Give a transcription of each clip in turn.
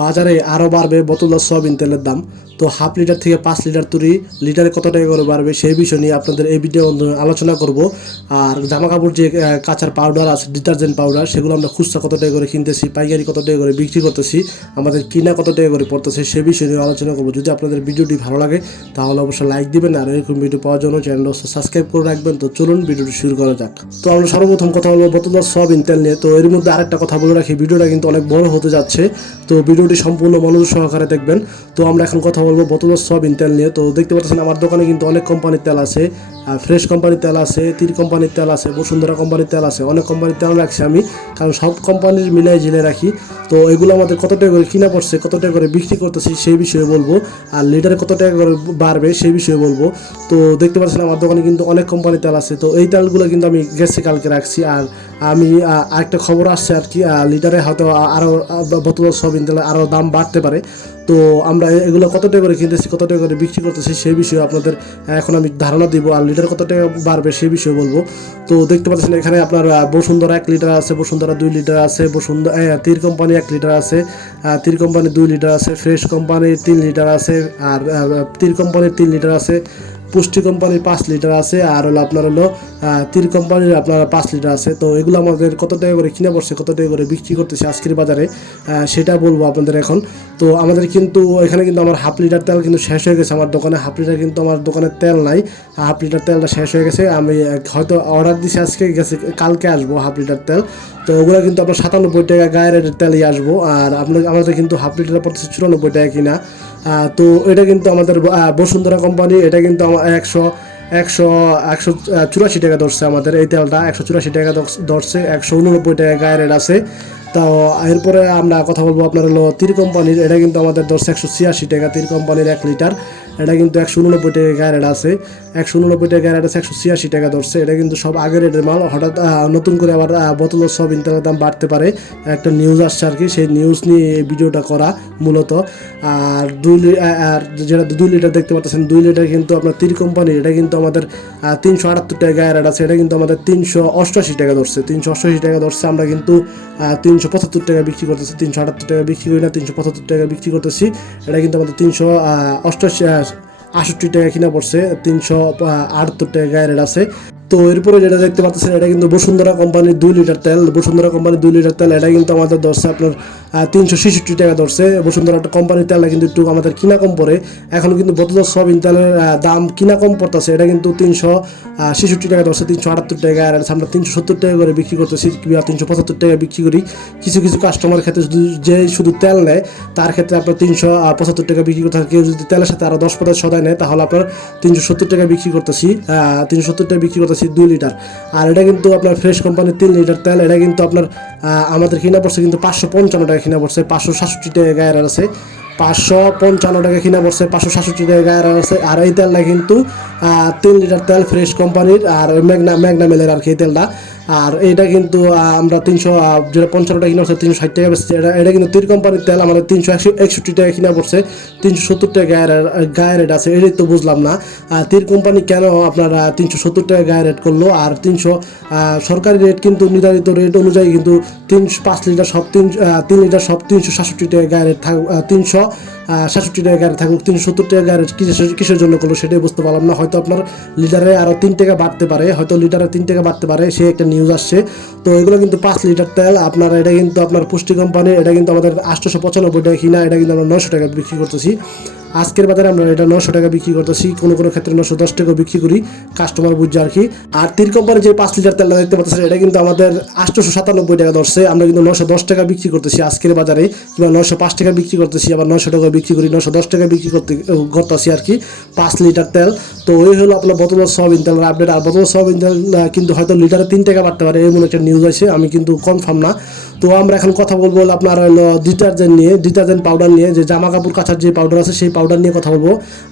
বাজারে আরও বাড়বে বোতল সয়াবিন তেলের দাম। তো হাফ লিটার থেকে পাঁচ লিটার তুরি, লিটারে কত টাকা করে বাড়বে সেই বিষয় নিয়ে আপনাদের এই ভিডিও আলোচনা করব। আর জামা কাপড় যে কাঁচার পাউডার আছে ডিটারজেন্ট পাউডার সেগুলো আমরা খুচরা কত টাকা করে কিনতেছি, পাইকারি কত টাকা করে বিক্রি করতেছি, আমাদের কিনা কত টাকা করে পড়তেছে সে বিষয় নিয়ে আলোচনা করব। যদি আপনাদের ভিডিওটি ভালো লাগে, তাহলে অবশ্যই লাইক দিবেন আর এরকম ভিডিও পাওয়ার জন্য চ্যানেলটা সাবস্ক্রাইব করে রাখবেন। তো চলুন ভিডিওটি শুরু করা যাক। তো আমরা সর্বপ্রথম কথা বলব বোতল সয়াবিন তেল নিয়ে। তো এর মধ্যে আরেকটা কথা বলে রাখি, ভিডিওটা কিন্তু অনেক বড় হতে যাচ্ছে। তো ভিডিওটি সম্পূর্ণ মনোযোগ সহকারে দেখবেন। তো আমরা এখন কথা বলব বোতল সয়াবিন তেল নিয়ে। তো দেখতে পাচ্ছেন, আমার দোকানে কিন্তু অনেক কোম্পানির তেল আছে। ফ্রেশ কোম্পানির তেল আছে তীর কোম্পানির তেল আছে, বসুন্ধরা কোম্পানির তেল আছে। অনেক কোম্পানির তেল রাখছি আমি, কারণ সব কোম্পানির মিলাই ঝিলে রাখি। তো এগুলো আমাদের কত টাকা করে কিনা পড়ছে, কত টাকা করে বিক্রি করতেছি সেই বিষয়ে বলব। আর লিটারে কত টাকা করে বাড়বে সেই বিষয়ে বলব। তো দেখতে পাচ্ছেন, আমার দোকানে কিন্তু অনেক কোম্পানির তেল আছে। তো এই তেলগুলো কিন্তু আমি গেছে কালকে রাখছি। আর আমি আরেকটা খবর আসছে আর কি লিটারে হয়তো আরও বোতল সবিন তেলে আরও দাম বাড়তে পারে। তো আমরা এগুলো কত টাকা করে কিনতেছি, কত টাকা করে বিক্রি করতেছি সেই বিষয়ে আপনাদের এখন আমি ধারণা দিব আর লিটার কত টাকা বাড়বে সেই বিষয়ে বলব। তো দেখতে পাচ্ছেন এখানে আপনার বসুন্ধরা এক লিটার আছে, বসুন্ধরা দুই লিটার আছে, বসুন্ধরা তীর কোম্পানি এক লিটার আছে তীর কোম্পানি দুই লিটার আছে ফ্রেশ কোম্পানির তিন লিটার আছে, আর তীর কোম্পানির তিন লিটার আছে। পুষ্টি কোম্পানির পাঁচ লিটার আছে, আর হলো আপনার হলো তীর কোম্পানির আপনার পাঁচ লিটার আছে। তো এগুলো আমাদের কত টাকা করে কিনে পড়ছে কত টাকা করে বিক্রি করতেছে আজকের বাজারে সেটা বলব আপনাদের এখন। তো আমাদের কিন্তু, এখানে কিন্তু আমার হাফ লিটার তেল কিন্তু শেষ হয়ে গেছে। আমার দোকানে হাফ লিটার কিন্তু আমার দোকানে তেল নাই। হাফ লিটার তেলটা শেষ হয়ে গেছে। আমি হয়তো অর্ডার দিছি আজকে, গেছে, কালকে আসব হাফ লিটার তেল। তো ওগুলো কিন্তু আপনার সাতানব্বই টাকা গায়ের তেলই আসব। আর আপনার, আমাদের কিন্তু হাফ লিটার পড়তেছে চুরানব্বই টাকা কিনা। তো এটা কিন্তু আমাদের বসুন্ধরা কোম্পানি এটা কিন্তু একশো একশো একশো চুরাশি টাকা ধরছে আমাদের। এই তেলটা একশো চুরাশি টাকা ধরছে একশো উননব্বই টাকা গায়ে রেট আছে। তো এরপরে আমরা কথা বলব আপনার হলো তীর কোম্পানির এটা কিন্তু আমাদের ধরছে একশো ছিয়াশি টাকা তীর কোম্পানির এক লিটার এটা কিন্তু একশো উননব্বই টাকা গায়ের রেট আছে। একশো উননব্বই টাকা গায়ের আছে, একশো ছিয়াশি টাকা ধরছে। এটা কিন্তু সব আগের রেটের মাল। হঠাৎ নতুন করে আবার বোতল সব ইন্টারনেট দাম বাড়তে পারে। একটা নিউজ আসছে আর কি। সেই নিউজ নিয়ে এই ভিডিওটা করা মূলত। আর দুই আর যেটা দুই লিটার দেখতে পাচ্ছেন, দুই লিটার কিন্তু আপনার তীর কোম্পানির এটা কিন্তু আমাদের তিনশো আটাত্তর টাকা গায়ের আছে। এটা কিন্তু আমাদের তিনশো অষ্টআশি টাকা ধরছে। তিনশো অষ্টআশি টাকা ধরছে। আমরা কিন্তু তিনশো পঁচাত্তর টাকা বিক্রি করতেছি। তিনশো আটাত্তর টাকা বিক্রি করি না, তিনশো পঁচাত্তর টাকা বিক্রি করতেছি। এটা কিন্তু আমাদের তিনশো অষ্টআশি আষট্টি টাকা কিনা পড়ছে তিনশো আটাত্তর টাকা গায়ের রেট আছে। তো এরপরে যেটা দেখতে পাচ্ছেন, এটা কিন্তু বসুন্ধরা কোম্পানির দুই লিটার তেল। বসুন্ধরা কোম্পানির দুই লিটার তেল, এটা কিন্তু আমাদের ধরছে আপনার তিনশো ছেষট্টি টাকা ধরছে। বসুন্ধরা কোম্পানির তেলটা কিন্তু একটু আমাদের কিনা কম পড়ে। এখন কিন্তু বোতল সয়াবিন তেলের দাম কিনা কম পড়তেছে। এটা কিন্তু তিনশো ছেষট্টি টাকা ধরছে, তিনশো আটাত্তর টাকা। আর আমরা তিনশো সত্তর টাকা করে বিক্রি করতেছি, কিংবা তিনশো পঁচাত্তর টাকা বিক্রি করি। কিছু কিছু কাস্টমার ক্ষেত্রে শুধু যে শুধু তেল নেয়, তার ক্ষেত্রে আপনার তিনশো পঁচাত্তর টাকা বিক্রি করতে কেউ যদি তেলের সাথে আরও দশ পদার্থ সদায় নেয়, তাহলে আপনার তিনশো সত্তর টাকা বিক্রি করতেছি। তিনশো সত্তর টাকা বিক্রি করতেছি। দুই লিটার। আর এটা কিন্তু আপনার ফ্রেশ কোম্পানির তিন লিটার তেল, এটা কিন্তু আপনার আমাদের কিনা পড়ছে কিন্তু পাঁচশো পঞ্চান্ন টাকা কিনা পড়ছে, পাঁচশো সাতষট্টি টাকা গায়ের আছে। পাঁচশো পঞ্চান্ন টাকা কিনা পড়ছে, পাঁচশো সাতষট্টি টাকা গায়ের আছে। আর এই তেলটা কিন্তু তিন লিটার তেল ফ্রেশ কোম্পানির, আর ম্যাগনা ম্যাগনা মেলের আর কি এই তেলটা। আর এটা কিন্তু আমরা তিনশো যেটা পঞ্চান্ন টাকা কিনা পড়ছে, তিনশো ষাট টাকা বেচছে। এটা এটা কিন্তু তীর কোম্পানির তেল, আমাদের তিনশো একশো একষট্টি টাকা কিনা পড়ছে, তিনশো সত্তর টাকা গায়ের গায়ের রেট আছে, এটাই তো বুঝলাম না। তীর কোম্পানি কেন আপনারা তিনশো সত্তর টাকা গায়ে রেট করল? আর তিনশো সরকারি রেট কিন্তু নির্ধারিত রেট অনুযায়ী কিন্তু তিনশো, পাঁচ লিটার সব তিন তিন লিটার সব তিনশো সাতষট্টি টাকা গায়ে রেট থাক তিনশো। সাতষট্টি টাকা গাড়ি থাকুক, তিনশো সত্তর টাকা গাড়ি কিসের জন্য করল সেটাই বুঝতে পারলাম না। হয়তো আপনার লিটারে আরও তিন টাকা বাড়তে পারে, হয়তো লিটারে তিন টাকা বাড়তে পারে, সে একটা নিউজ আসছে। তো এগুলো কিন্তু পাঁচ লিটার তেল, আপনার এটা কিন্তু আপনার পুষ্টি কোম্পানি এটা কিন্তু আমাদের আটশোশো পঁচানব্বই টাকা কিনা, এটা কিন্তু আমরা নশো টাকা বিক্রি করতেছি। আজকের বাজারে আমরা এটা নশো টাকা বিক্রি করতেছি, কোনো কোনো ক্ষেত্রে নশো দশ টাকা বিক্রি করি কাস্টমার বুঝছে আর কি। আর তীর কোম্পানির যে পাঁচ লিটার তেলটা দেখতে পাচ্ছেন, এটা কিন্তু আমাদের আটশোশো সাতানব্বই টাকা ধরছে, আমরা কিন্তু নশো দশ টাকা বিক্রি করতেছি আজকের বাজারে, কিংবা নশো পাঁচ টাকা বিক্রি করতেছি, আবার নশো টাকা বিক্রি করি, নশো দশ টাকা বিক্রি করতে, করতেছি আর কি, পাঁচ লিটার তেল। তো ওই হলো আপনার বোতল সয়াবিন তেলের আপডেট আর বোতল সয়াবিন তেল কিন্তু হয়তো লিটারে তিন টাকা বাড়তে পারে, এমন একটা নিউজ আছে আমি কিন্তু কনফার্ম না। তো আমরা এখন কথা বলব আপনার হলো ডিটারজেন্ট নিয়ে ডিটারজেন্ট পাউডার নিয়ে, যে জামা কাপড় কাচার যে পাউডার আছে, সেই পাউডার নিয়ে কথা বলব।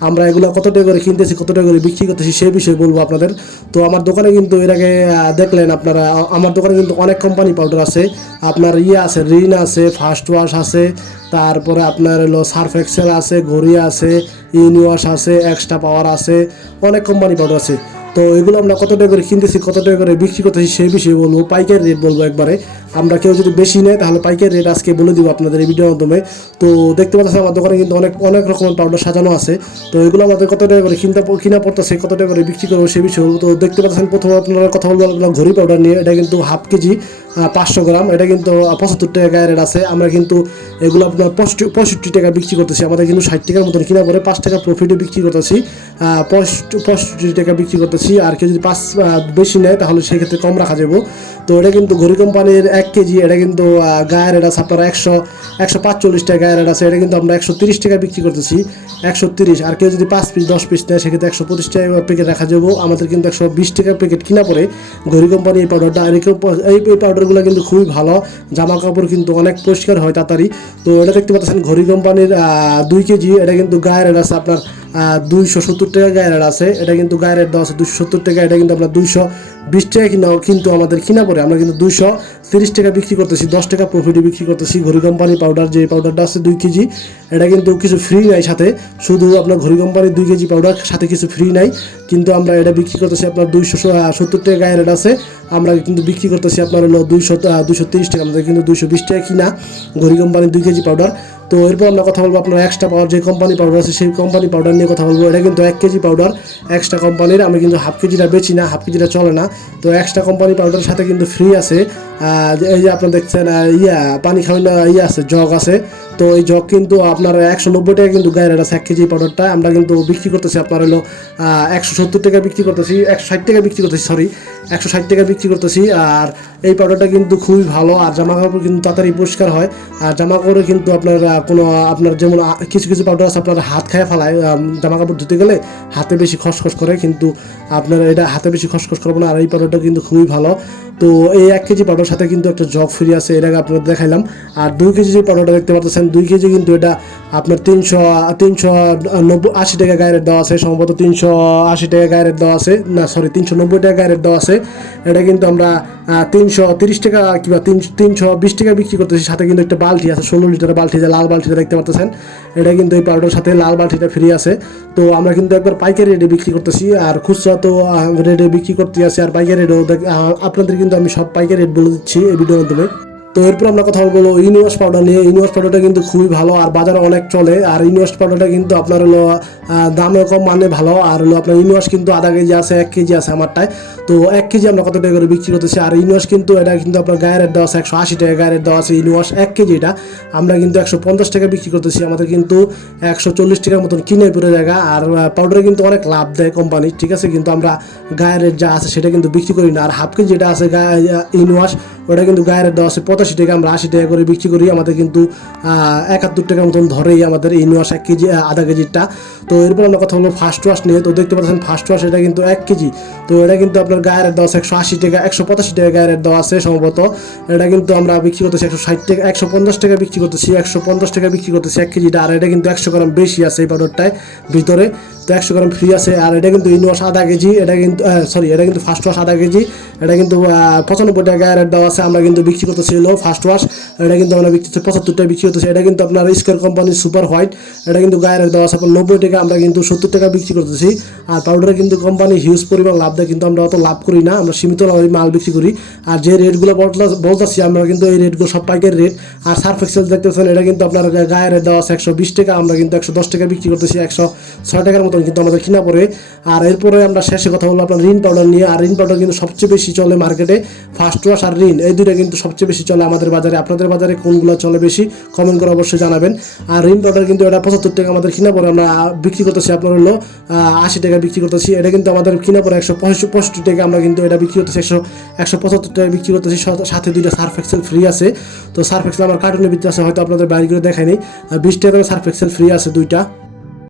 আমরা এগুলো কত টাকা করে কিনতেছি কত টাকা করে বিক্রি করতেছি, সেই বিষয়ে বলব আপনাদের। তো আমার দোকানে কিন্তু এর আগে দেখলেন আপনারা আমার দোকানে কিন্তু অনেক কোম্পানি পাউডার আছে। আপনার ইয়ে আছে, রিন আছে ফার্স্ট ওয়াশ আছে, তারপরে আপনার হলো সার্ফ এক্সেল আছে, ঘড়ি আছে ইন ওয়াশ আছে এক্সট্রা পাওয়ার আছে, অনেক কোম্পানি পাউডার আছে। তো এগুলো আমরা কত টাকা করে কিনতেছি কত টাকা করে বিক্রি করতেছি, সেই বিষয়ে বলব, পাইকারি রেট বলব একবারে। আমরা কেউ যদি বেশি নেয়, তাহলে পাইকারি রেট আজকে বলে দিব আপনাদের এই ভিডিওর মাধ্যমে। তো দেখতে পাচ্ছেন আমার দোকানে কিন্তু অনেক অনেক রকমের পাউডার সাজানো আছে। তো এগুলো আমাদের কত টাকা করে কিনতে, কিনা পড়তেছে, কত টাকা করে বিক্রি করব সেই বিষয়ে তো দেখতে পাচ্ছেন প্রথমে আপনারা কথা বলব আপনার ঘড়ি পাউডার নিয়ে। এটা কিন্তু হাফ কেজি পাঁচশো গ্রাম। এটা কিন্তু পঁচাত্তর টাকা গায়ে রেট আছে। আমরা কিন্তু এগুলো আপনার পঁয়ষট্টি পঁয়ষট্টি টাকা বিক্রি করতেছি। আমাদের কিন্তু ষাট টাকার মতন কিনা পরে পাঁচ টাকা প্রফিটে বিক্রি করতেছি। পঁয়ষট্টি টাকা বিক্রি করতেছি। আর কেউ যদি পাঁচ বেশি নেয়, তাহলে সেক্ষেত্রে কম রাখা যাব। তো এটা কিন্তু ঘড়ি কোম্পানির এক কেজি, এটা কিন্তু গায়ের আছে আপনার একশো একশো পাঁচচল্লিশ টাকা গায়ের রেট আছে, এটা কিন্তু আমরা একশো তিরিশ টাকা বিক্রি করতেছি, একশো তিরিশ। আর কেউ যদি পাঁচ পিস, দশ পিস নেয়, সেক্ষেত্রে একশো পঁচিশ টাকা প্যাকেট রাখা যাব। আমাদের কিন্তু একশো বিশ টাকা প্যাকেট কিনা পরে ঘড়ি কোম্পানি এই পাউডারটা আর এই এই পাউডারগুলো কিন্তু খুবই ভালো। জামা কাপড় কিন্তু অনেক পরিষ্কার হয় তাড়াতাড়ি। তো এটা দেখতে পাচ্ছেন, ঘড়ি কোম্পানির দুই কেজি, এটা কিন্তু গায়ের রেট আছে আপনার দুইশো সত্তর টাকা গায়ের আছে। এটা কিন্তু গায়ের দেওয়া আছে দুশো সত্তর টাকা, এটা কিন্তু আপনার দুইশো বিশ টাকা কিনা কিন্তু আমাদের কিনা পড়ে আমরা কিন্তু দুইশো তিরিশ টাকা বিক্রি করতেছি, দশ টাকা প্রফিটে বিক্রি করতেছি। ঘড়ি কোম্পানি পাউডার যে পাউডারটা আছে দুই কেজি, এটা কিন্তু কিছু ফ্রি নাই সাথে। শুধু আপনার ঘড়ি কোম্পানির দুই কেজি পাউডার সাথে কিছু ফ্রি নাই। কিন্তু আমরা এটা বিক্রি করতেছি আপনার দুইশো সত্তর টাকা গায়ের রেট আছে। আমরা কিন্তু বিক্রি করতেছি আপনার হলো দুইশো দুইশো তিরিশ টাকা। আমাদের কিন্তু দুইশো বিশ টাকা কিনা ঘড়ি কোম্পানির দুই কেজি পাউডার তো এরপর আমরা কথা বলব আপনার এক্সট্রা পাওয়ার যে কোম্পানি পাউডার আছে, সেই কোম্পানি পাউডার নিয়ে কথা বলব। এটা কিন্তু এক কেজি পাউডার এক্সট্রা কোম্পানির আমি কিন্তু হাফ কেজিটা বেচি না হাফ কেজিটা চলে না। তো এক্সট্রা কোম্পানি পাউডারের সাথে কিন্তু ফ্রি আছে। এই যে আপনার দেখছেন ইয়া, পানি খাওয়ানো ইয়ে আছে, জগ আছে। তো এই জগ কিন্তু আপনার একশো নব্বই টাকা কিন্তু গায়ের আছে এক কেজি পাউডারটা। আমরা কিন্তু বিক্রি করতেছি আপনার হলো একশো সত্তর টাকা বিক্রি করতেছি, একশো ষাট টাকা বিক্রি করতেছি সরি একশো ষাট টাকা বিক্রি করতেছি। আর এই পাউডারটা কিন্তু খুবই ভালো, আর জামা কাপড় কিন্তু তাড়াতাড়ি পরিষ্কার হয়। আর জামা কাপড়ে কিন্তু আপনার কোনো, আপনার যেমন কিছু কিছু পাউডার আছে, আপনার হাত খায় ফেলায় জামা কাপড় ধুতে গেলে হাতে বেশি খসখস করে, কিন্তু আপনার এটা হাতে বেশি খসখস করবে না, আর এই পাউডারটা কিন্তু খুবই ভালো। তো এই এক কেজি পাউডার সাথে কিন্তু একটা জব ফ্রি আছে, এর আগে আপনাদের দেখাইলাম। আর দুই কেজি যে পরোটা দেখতে পাচ্ছেন, দুই কেজি কিন্তু এটা আপনার তিনশো তিনশো নব্বই, আশি টাকা গায়ের দেওয়া আছে, সম্ভবত তিনশো আশি টাকা গায়ের দেওয়া আছে। না সরি তিনশো নব্বই টাকা গায়ের দেওয়া আছে। এটা কিন্তু আমরা তিনশো তিরিশ টাকা কিংবা তিন, তিনশো বিশ টাকা বিক্রি করতেছি। সাথে কিন্তু একটা বালতি আছে, ষোলো লিটার বালতি যে লাল বালতিটা দেখতে পাচ্ছেন এটা কিন্তু এই পাউডার সাথে লাল বালতিটা ফ্রি আছে। তো আমরা কিন্তু একবার পাইকারি রেটে বিক্রি করতেছি। আর খুচরা তো রেটে বিক্রি করতে আছে। আর পাইকারি রেটও আপনাদের কিন্তু আমি সব পাইকারি রেট বলে দিচ্ছি এই ভিডিওর মাধ্যমে। তো এরপর আমরা কথা বলব ইউনিভার্স পাউডার নিয়ে। ইউনিভার্স পাউডারটা কিন্তু খুবই ভালো আর বাজারে অনেক চলে। আর ইউনিভার্স পাউডারটা কিন্তু আপনার হলো দামে কম মানে ভালো। আর হলো আপনার ইউনিভার্স কিন্তু আধা কেজি আছে, এক কেজি আছে আমারটায়। তো এক কেজি আমরা কত টাকা করে বিক্রি করতেছি? আর ইউনিভার্স কিন্তু এটা কিন্তু আপনার গায়ের দেওয়া আছে, একশো আশি টাকা গায়ের দেওয়া আছে ইউনিভার্স, এক কেজি এটা। আমরা কিন্তু একশো পঞ্চাশ টাকা বিক্রি করতেছি। আমাদের কিন্তু একশো চল্লিশ টাকার মতন কিনে পুরো জায়গা। আর পাউডারে কিন্তু অনেক লাভ দেয় কোম্পানি ঠিক আছে? কিন্তু আমরা গায়ের যা আছে সেটা কিন্তু বিক্রি করি না। আর হাফ কেজি যেটা আছে গায়ে, ইউনিভার্স ওটা কিন্তু গায়ের দেওয়া আছে পঁচাশি টাকা আমরা আশি টাকা করে বিক্রি করি। আমাদের কিন্তু একাত্তর টাকার মতন ধরেই আমাদের এই ইউনিভার্স এক কেজি আধা কেজিটা তো এরপর আমরা কথা বলব ফার্স্ট ওয়াশ নিয়ে। তো দেখতে পাচ্ছেন ফার্স্ট ওয়াশ এটা কিন্তু এক কেজি। তো এটা কিন্তু আপনার গায়ের দেওয়া আছে একশো আশি টাকা, একশো পঁচাশি টাকা গায়ের দেওয়া আছে সম্ভবত। এটা কিন্তু আমরা বিক্রি করতেছি একশো ষাট টাকা, একশো পঞ্চাশ টাকা বিক্রি করতেছি, একশো পঞ্চাশ টাকা বিক্রি করতেছি এক কেজিটা। আর এটা কিন্তু একশো গ্রাম বেশি আছে এই পাউডারটায় ভিতরে। তো একশো গ্রাম ফ্রি আছে, আর এটা কিন্তু ইউনিভার্স আধা কেজি, এটা কিন্তু সরি এটা কিন্তু ফার্স্ট ওয়াশ আধা কেজি, এটা কিন্তু পঁচানব্বই টাকা রেট দেওয়া আছে, আমরা কিন্তু বিক্রি করতেছি ফার্স্ট ওয়াশ এটা কিন্তু আমরা বিক্রি করতেছি, পঁচাত্তর টাকা বিক্রি করতেছি, এটা কিন্তু আপনার স্কোয়ার কোম্পানির সুপার হোয়াইট এটা কিন্তু গায়ের রেট দেওয়া আছে, আপনার নব্বই টাকা আমরা কিন্তু সত্তর টাকা বিক্রি করতেছি, আর পাউডারে কিন্তু কোম্পানি হিউজ পরিমাণ লাভ দেয়, কিন্তু আমরা অত লাভ করি না, আমরা সীমিত মাল বিক্রি করি, আর যে রেটগুলো বলতেছি, আমরা কিন্তু এই রেটগুলো সব পাইকারি রেট আর সার্ফ এক্সেল দেখতেছেন, এটা কিন্তু আপনার গায়ের রেট দেওয়া আছে একশো বিশ টাকা, আমরা কিন্তু একশো দশ টাকা বিক্রি করতেছি, একশো ছয় টাকার মতন কিন্তু আমাদের কিনা পড়ে আর এরপরে আমরা শেষে কথা বলব আপনার রিন পাউডার নিয়ে। আর রিন পাউডার কিন্তু সবচেয়ে বেশি চলে মার্কেটে ফার্স্ট ওয়াশ আর রিন এই দুইটা কিন্তু সবচেয়ে বেশি চলে আমাদের বাজারে। আপনাদের বাজারে কোনগুলো চলে বেশি কমেন্ট করে অবশ্যই জানাবেন। আর রিন পাউডার কিন্তু এটা পঁচাত্তর টাকা আমাদের কিনা পড়ে আমরা বিক্রি করতেছি আপনার হলো আশি টাকা বিক্রি করতেছি। এটা কিন্তু আমাদের কিনা পড়ে একশো পঁয়ষট্টি টাকা আমরা কিন্তু এটা বিক্রি করতেছি। একশো একশো পঁচাত্তর টাকা বিক্রি করতেছি। সাথে- দুইটা সার্ফ এক্সেল ফ্রি আছে। তো সার্ফ এক্সেল আমার কার্টুনের ভিতরে আছে, হয়তো আপনাদের বাইরে করে দেখায়নি। বিশ টাকা সার্ফ এক্সেল ফ্রি আছে দুইটা।